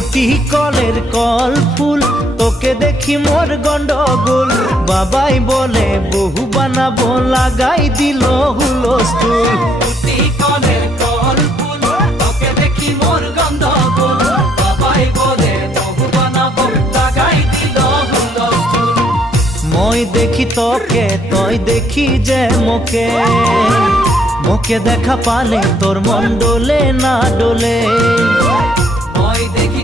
উটি কলের কল ফুল, তোকে দেখি মোর গন্ডগোল। বাবাই বলে বহু বানাবো, লাগাই দিল হুলস্থুল। উটি কলের কল ফুল, তোকে দেখি মোর গন্ডগোল। বাবাই বলে বহু বানাবো, লাগাই দিল হুলস্থুল। মই দেখি তোকে, তই দেখি যে মোকে, মোকে দেখা পালে তোর মন ডোলে না ডোলে। মই দেখি